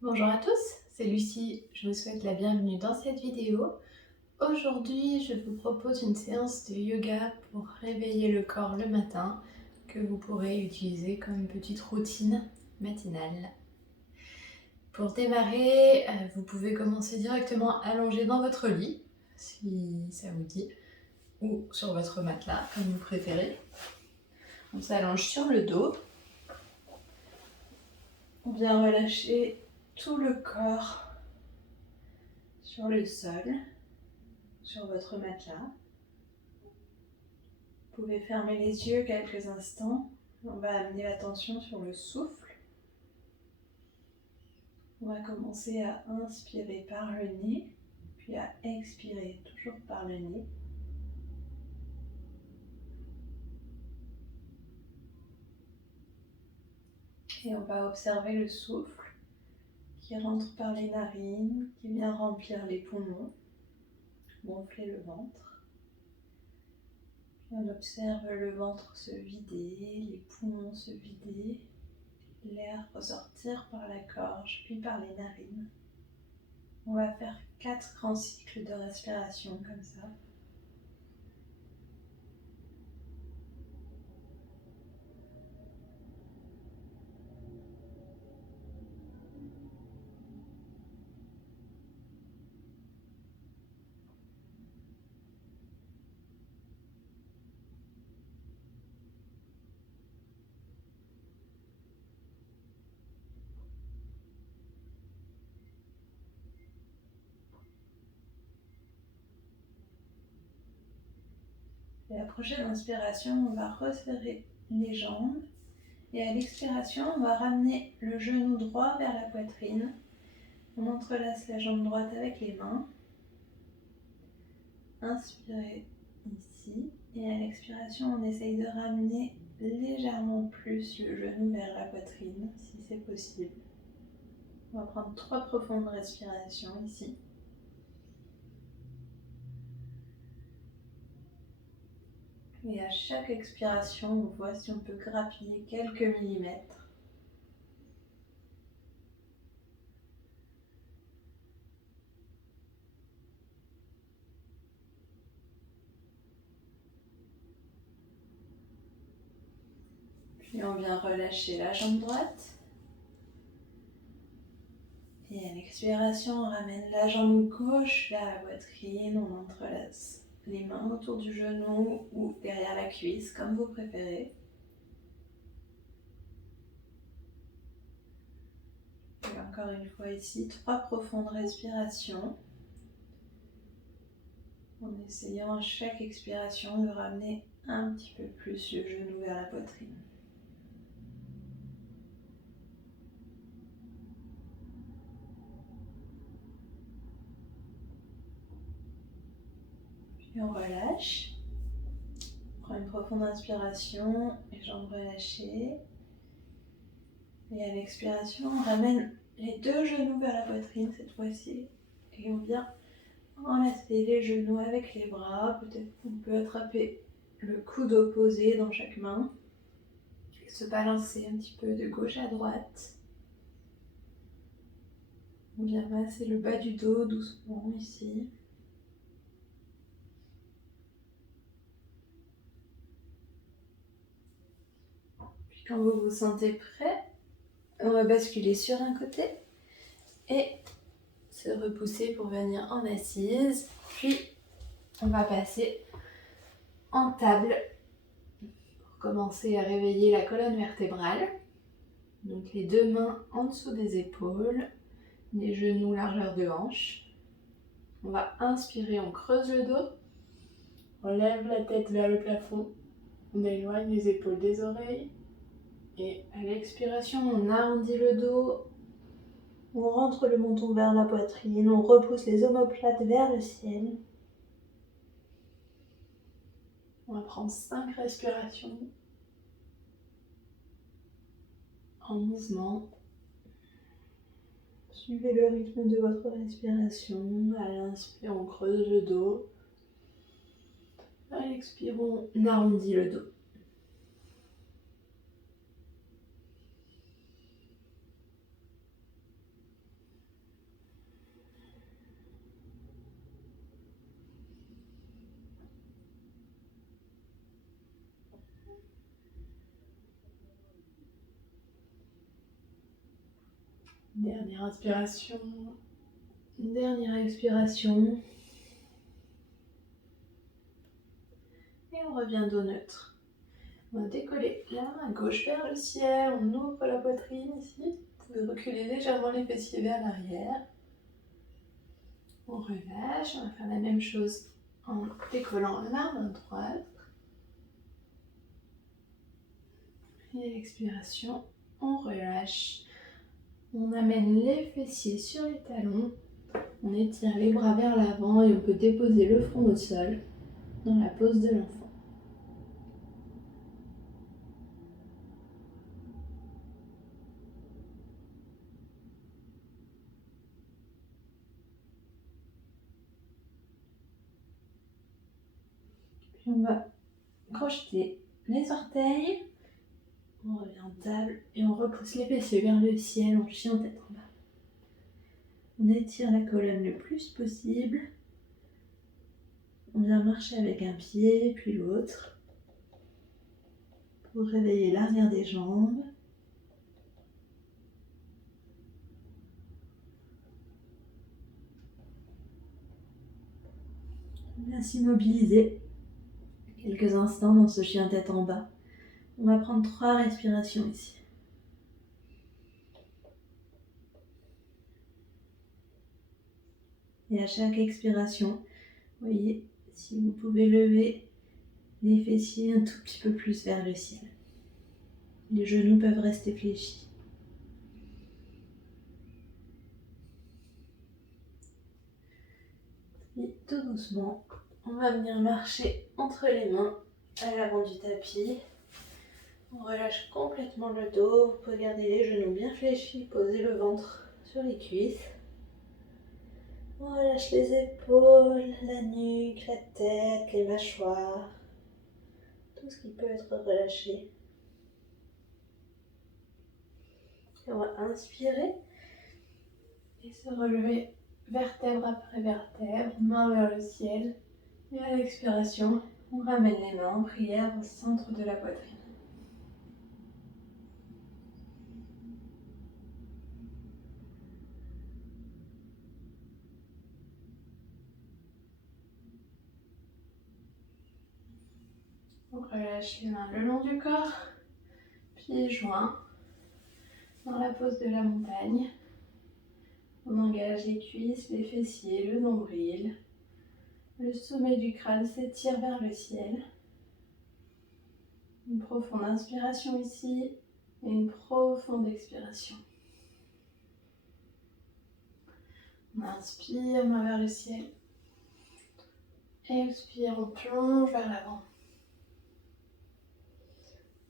Bonjour à tous, c'est Lucie, je vous souhaite la bienvenue dans cette vidéo. Aujourd'hui, je vous propose une séance de yoga pour réveiller le corps le matin que vous pourrez utiliser comme une petite routine matinale. Pour démarrer, vous pouvez commencer directement allongé dans votre lit, si ça vous dit, ou sur votre matelas, comme vous préférez. On s'allonge sur le dos. On vient relâcher tout le corps sur le sol, sur votre matelas. Vous pouvez fermer les yeux quelques instants. On va amener l'attention sur le souffle. On va commencer à inspirer par le nez, puis à expirer toujours par le nez. Et on va observer le souffle qui rentre par les narines, qui vient remplir les poumons, gonfler le ventre. Puis on observe le ventre se vider, les poumons se vider, l'air ressortir par la gorge, puis par les narines. On va faire 4 grands cycles de respiration comme ça. Et à la prochaine inspiration, on va resserrer les jambes. Et à l'expiration, on va ramener le genou droit vers la poitrine. On entrelace la jambe droite avec les mains. Inspirez ici. Et à l'expiration, on essaye de ramener légèrement plus le genou vers la poitrine, si c'est possible. On va prendre 3 profondes respirations ici. Et à chaque expiration, on voit si on peut grappiller quelques millimètres. Puis on vient relâcher la jambe droite. Et à l'expiration, on ramène la jambe gauche vers la poitrine. On entrelace les mains autour du genou ou derrière la cuisse, comme vous préférez. Et encore une fois ici, 3 profondes respirations. En essayant à chaque expiration de ramener un petit peu plus le genou vers la poitrine. Puis on relâche. On prend une profonde inspiration, les jambes relâchées. Et à l'expiration, on ramène les 2 genoux vers la poitrine cette fois-ci. Et on vient enlacer les genoux avec les bras. Peut-être qu'on peut attraper le coude opposé dans chaque main. Et se balancer un petit peu de gauche à droite. On vient masser le bas du dos doucement ici. Puis quand vous vous sentez prêt, on va basculer sur un côté et se repousser pour venir en assise. Puis on va passer en table pour commencer à réveiller la colonne vertébrale. Donc les 2 mains en dessous des épaules, les genoux largeur de hanche. On va inspirer, on creuse le dos, on lève la tête vers le plafond, on éloigne les épaules des oreilles. Et à l'expiration, on arrondit le dos, on rentre le menton vers la poitrine, on repousse les omoplates vers le ciel. On va prendre 5 respirations en mouvement. Suivez le rythme de votre respiration. À l'inspire, on creuse le dos. À l'expire, on arrondit le dos. Dernière inspiration. Dernière expiration. Et on revient dos neutre. On va décoller la main gauche vers le ciel. On ouvre la poitrine ici. Vous pouvez reculer légèrement les fessiers vers l'arrière. On relâche. On va faire la même chose en décollant la main droite. Et l'expiration, on relâche. On amène les fessiers sur les talons. On étire les bras vers l'avant et on peut déposer le front au sol dans la pose de l'enfant. Puis on va crocheter les orteils. On revient en table et on repousse les fessiers vers le ciel en chien tête en bas. On étire la colonne le plus possible. On vient marcher avec un pied puis l'autre pour réveiller l'arrière des jambes. On vient s'immobiliser quelques instants dans ce chien tête en bas. On va prendre 3 respirations ici. Et à chaque expiration, voyez, si vous pouvez lever les fessiers un tout petit peu plus vers le ciel. Les genoux peuvent rester fléchis. Et tout doucement, on va venir marcher entre les mains à l'avant du tapis. On relâche complètement le dos. Vous pouvez garder les genoux bien fléchis, poser le ventre sur les cuisses. On relâche les épaules, la nuque, la tête, les mâchoires. Tout ce qui peut être relâché. Et on va inspirer et se relever vertèbre après vertèbre, main vers le ciel. Et à l'expiration, on ramène les mains en prière au centre de la poitrine. On relâche les mains le long du corps, pieds joints, dans la pose de la montagne. On engage les cuisses, les fessiers, le nombril. Le sommet du crâne s'étire vers le ciel. Une profonde inspiration ici et une profonde expiration. On inspire, main vers le ciel. Expire, on plonge vers l'avant.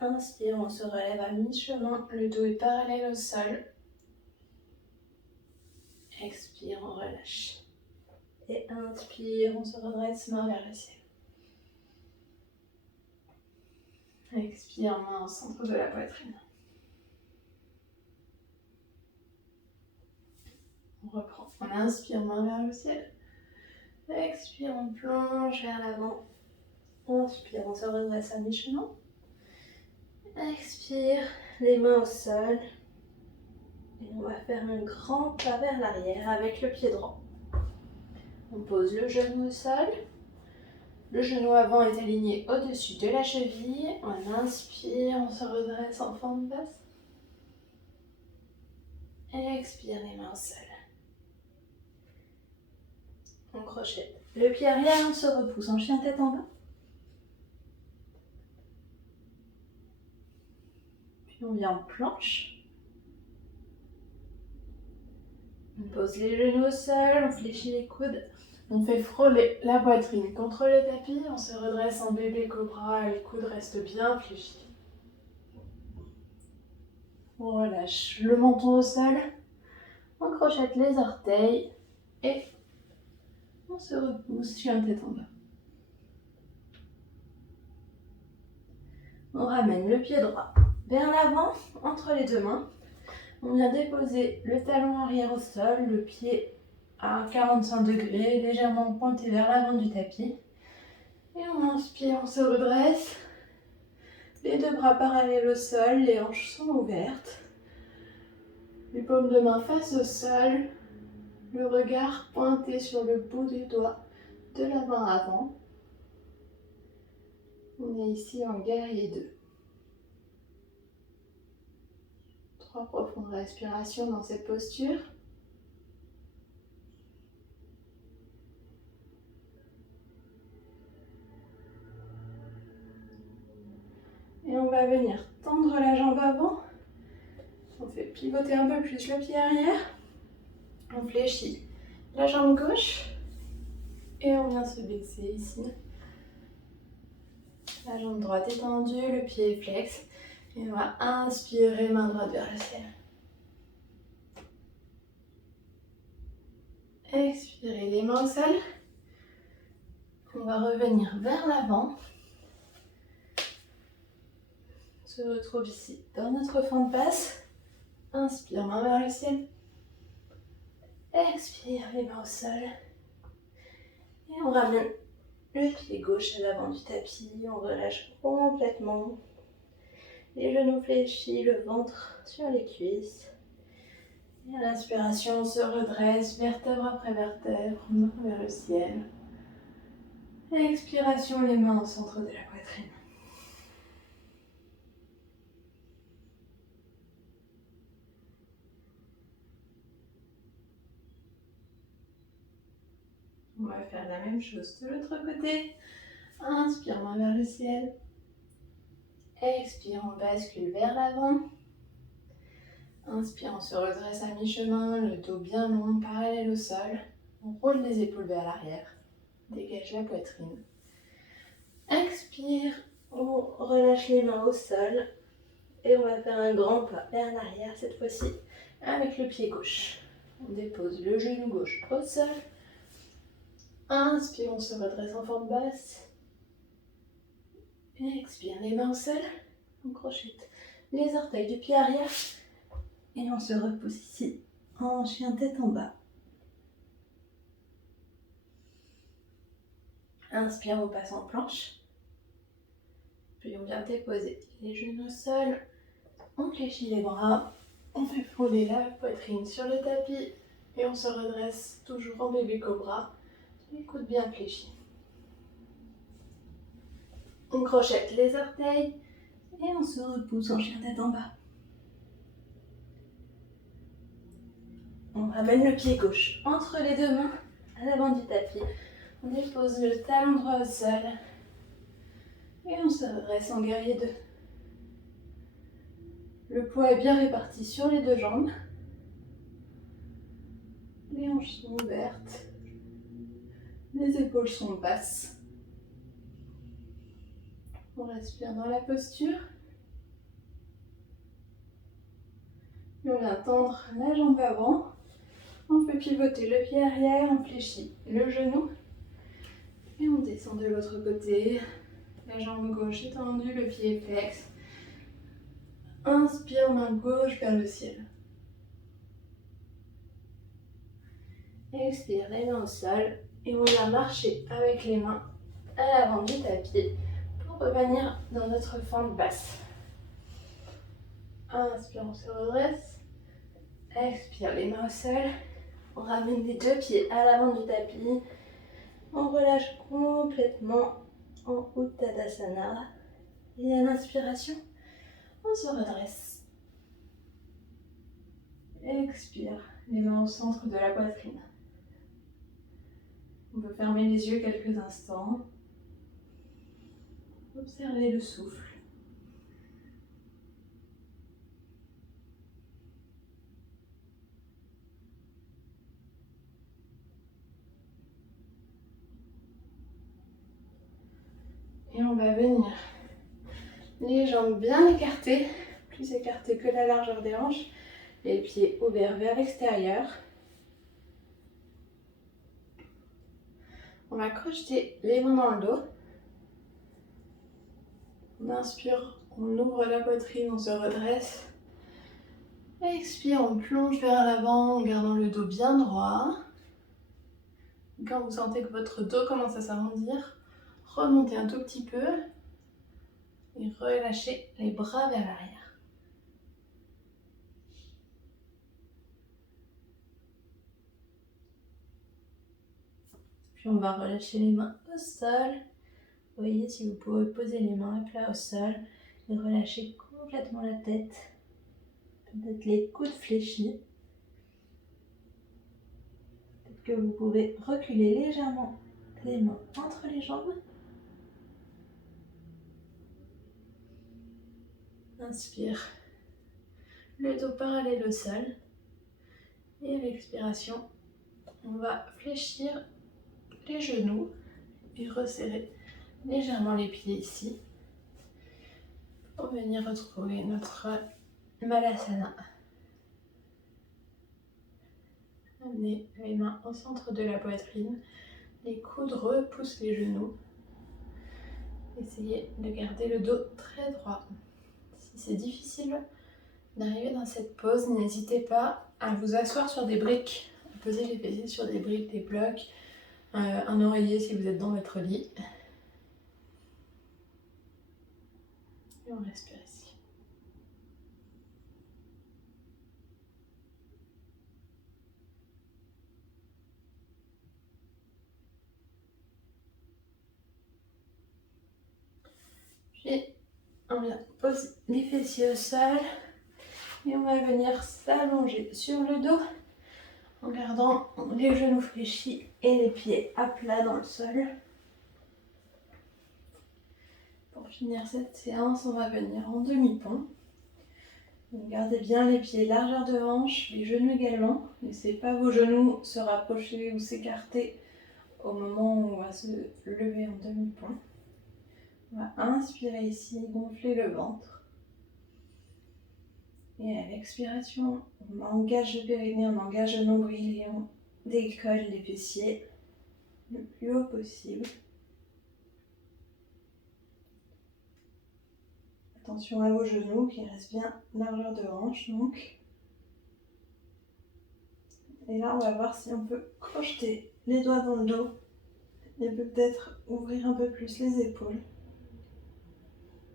Inspire, on se relève à mi-chemin, le dos est parallèle au sol. Expire, on relâche. Et inspire, on se redresse, main vers le ciel. Expire, main au centre de la poitrine. On reprend. On inspire, main vers le ciel. Expire, on plonge vers l'avant. Inspire, on se redresse à mi-chemin. Expire, les mains au sol. Et on va faire un grand pas vers l'arrière avec le pied droit. On pose le genou au sol. Le genou avant est aligné au-dessus de la cheville. On inspire, on se redresse en forme basse. Expire, les mains au sol. On crochette. Le pied arrière, on se repousse en chien tête en bas. Puis on vient en planche. On pose les genoux au sol, on fléchit les coudes. On fait frôler la poitrine contre le tapis. On se redresse en bébé cobra, les coudes restent bien fléchis. On relâche le menton au sol. On crochette les orteils et on se repousse, chien tête en bas. On ramène le pied droit vers l'avant, entre les deux mains. On vient déposer le talon arrière au sol, le pied à 45 degrés, légèrement pointé vers l'avant du tapis. Et on inspire, on se redresse. Les deux bras parallèles au sol, les hanches sont ouvertes. Les paumes de main face au sol, le regard pointé sur le bout du doigt de la main avant. On est ici en guerrier 2. 3 profondes respirations dans cette posture. Et on va venir tendre la jambe avant. On fait pivoter un peu plus le pied arrière. On fléchit la jambe gauche. Et on vient se baisser ici. La jambe droite est tendue, le pied est flex. Et on va inspirer, main droite vers le ciel. Expirez, les mains au sol. On va revenir vers l'avant. On se retrouve ici dans notre fente basse. Inspire, main vers le ciel. Expire, les mains au sol. Et on ramène le pied gauche à l'avant du tapis. On relâche complètement. Les genoux fléchis, le ventre sur les cuisses. Et à l'inspiration, on se redresse, vertèbre après vertèbre, main vers le ciel. Expiration, les mains au centre de la poitrine. On va faire la même chose de l'autre côté. Inspire, main vers le ciel. Expire, on bascule vers l'avant. Inspire, on se redresse à mi-chemin, le dos bien long, parallèle au sol. On roule les épaules vers l'arrière. Dégage la poitrine. Expire, on relâche les mains au sol. Et on va faire un grand pas vers l'arrière cette fois-ci avec le pied gauche. On dépose le genou gauche au sol. Inspire, on se redresse en forme basse. Expire, les mains au sol. On crochette les orteils du pied arrière. Et on se repousse ici en chien tête en bas. Inspire, on passe en planche. Puis on vient déposer les genoux au sol. On fléchit les bras. On fait frôler la poitrine sur le tapis. Et on se redresse toujours en bébé cobra. Les coudes bien fléchis. On crochette les orteils. Et on se repousse en chien tête en bas. On ramène le pied gauche entre les deux mains à l'avant du tapis. On dépose le talon droit au sol. Et on se redresse en guerrier 2. Le poids est bien réparti sur les deux jambes. Les hanches sont ouvertes. Les épaules sont basses. On respire dans la posture. Et on vient tendre la jambe avant. On fait pivoter le pied arrière, on fléchit le genou. Et on descend de l'autre côté. La jambe gauche est tendue, le pied est flex. Inspire, main gauche vers le ciel. Expire, les mains au sol. Et on va marcher avec les mains à l'avant du tapis pour revenir dans notre fente basse. Inspire, on se redresse. Expire, les mains au sol. On ramène les deux pieds à l'avant du tapis. On relâche complètement en Uttanasana. Et à l'inspiration, on se redresse. Expire, les mains au centre de la poitrine. On peut fermer les yeux quelques instants. Observez le souffle. Et on va venir les jambes bien écartées, plus écartées que la largeur des hanches, les pieds ouverts vers l'extérieur. On va crocheter les mains dans le dos. On inspire, on ouvre la poitrine, on se redresse. Expire, on plonge vers l'avant en gardant le dos bien droit. Quand vous sentez que votre dos commence à s'arrondir, remontez un tout petit peu et relâchez les bras vers l'arrière. Puis on va relâcher les mains au sol. Vous voyez, si vous pouvez poser les mains à plat au sol et relâcher complètement la tête. Peut-être les coudes fléchis. Peut-être que vous pouvez reculer légèrement les mains entre les jambes. Inspire. Le dos parallèle au sol. Et à l'expiration, on va fléchir les genoux et resserrer légèrement les pieds ici pour venir retrouver notre Malasana. Amenez les mains au centre de la poitrine, les coudes repoussent les genoux. Essayez de garder le dos très droit. Si c'est difficile d'arriver dans cette pose, n'hésitez pas à vous asseoir sur des briques, à poser les fessiers sur des briques, des blocs, un oreiller si vous êtes dans votre lit. Et on respire ici. Puis on vient poser les fessiers au sol et on va venir s'allonger sur le dos en gardant les genoux fléchis et les pieds à plat dans le sol. Pour finir cette séance, on va venir en demi-pont. Gardez bien les pieds largeur de hanche, les genoux également. Laissez pas vos genoux se rapprocher ou s'écarter au moment où on va se lever en demi-pont. On va inspirer ici, gonfler le ventre. Et à l'expiration, on engage le périnée, on engage le nombril et on décolle les fessiers le plus haut possible. Attention à vos genoux qui restent bien largeur de hanche donc. Et là, on va voir si on peut crocheter les doigts dans le dos et peut-être ouvrir un peu plus les épaules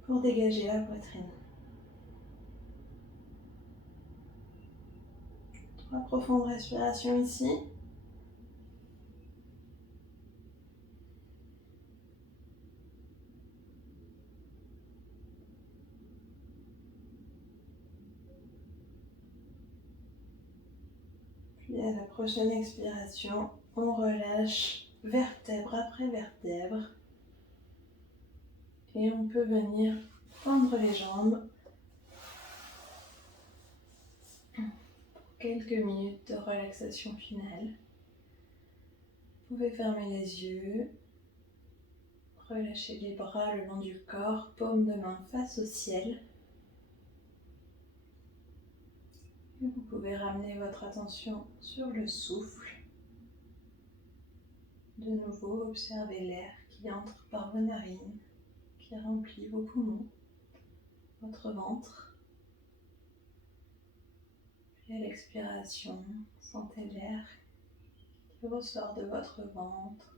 pour dégager la poitrine. 3 profondes respirations ici. Puis à la prochaine expiration, on relâche vertèbre après vertèbre. Et on peut venir tendre les jambes. Quelques minutes de relaxation finale. Vous pouvez fermer les yeux. Relâchez les bras le long du corps, paume de main face au ciel. Et vous pouvez ramener votre attention sur le souffle. De nouveau, observez l'air qui entre par vos narines, qui remplit vos poumons, votre ventre. Puis à l'expiration, sentez l'air qui ressort de votre ventre,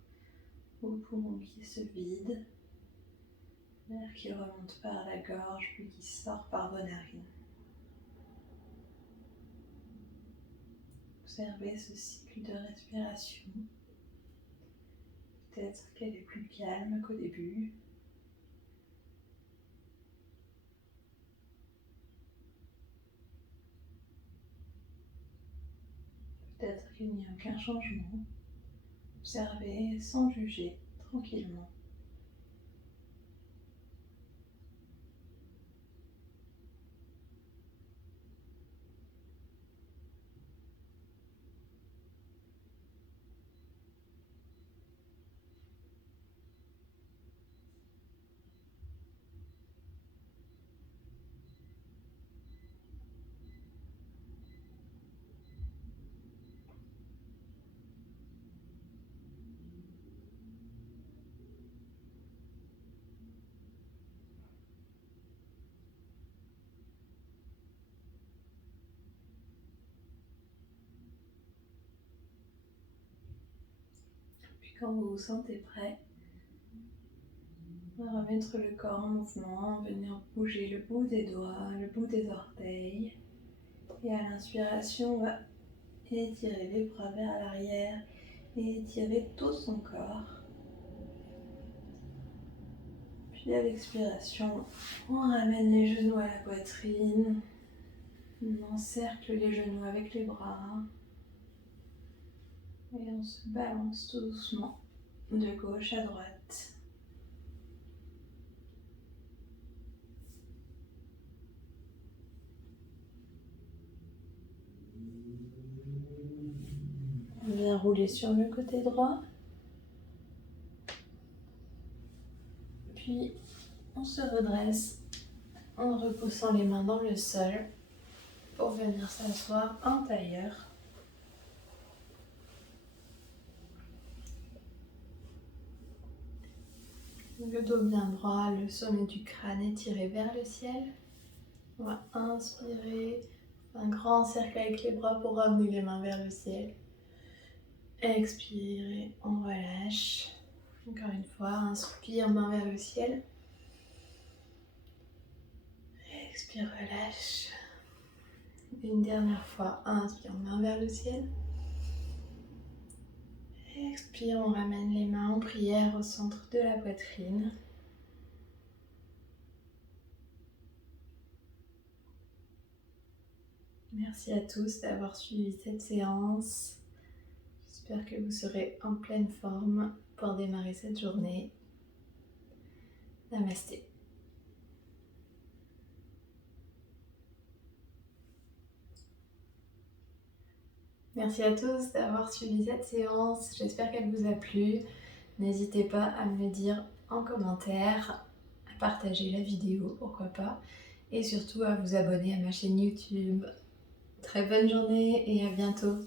vos poumons qui se vident, l'air qui remonte par la gorge puis qui sort par vos narines. Observez ce cycle de respiration. Peut-être qu'elle est plus calme qu'au début. Peut-être qu'il n'y a aucun changement. Observez sans juger, tranquillement. Quand vous vous sentez prêt, on va remettre le corps en mouvement, venir bouger le bout des doigts, le bout des orteils. Et à l'inspiration, on va étirer les bras vers l'arrière et étirer tout son corps. Puis à l'expiration, on ramène les genoux à la poitrine. On encercle les genoux avec les bras. Et on se balance tout doucement de gauche à droite. On vient rouler sur le côté droit. Puis on se redresse en repoussant les mains dans le sol pour venir s'asseoir en tailleur. Le dos bien droit, le sommet du crâne étiré vers le ciel. On va inspirer, un grand cercle avec les bras pour ramener les mains vers le ciel. Expirez, on relâche. Encore une fois, inspire, main vers le ciel. Expire, relâche. Une dernière fois, inspire, main vers le ciel. Expire, on ramène les mains en prière au centre de la poitrine. Merci à tous d'avoir suivi cette séance. J'espère que vous serez en pleine forme pour démarrer cette journée. Namasté. Merci à tous d'avoir suivi cette séance. J'espère qu'elle vous a plu. N'hésitez pas à me le dire en commentaire, à partager la vidéo, pourquoi pas, et surtout à vous abonner à ma chaîne YouTube. Très bonne journée et à bientôt.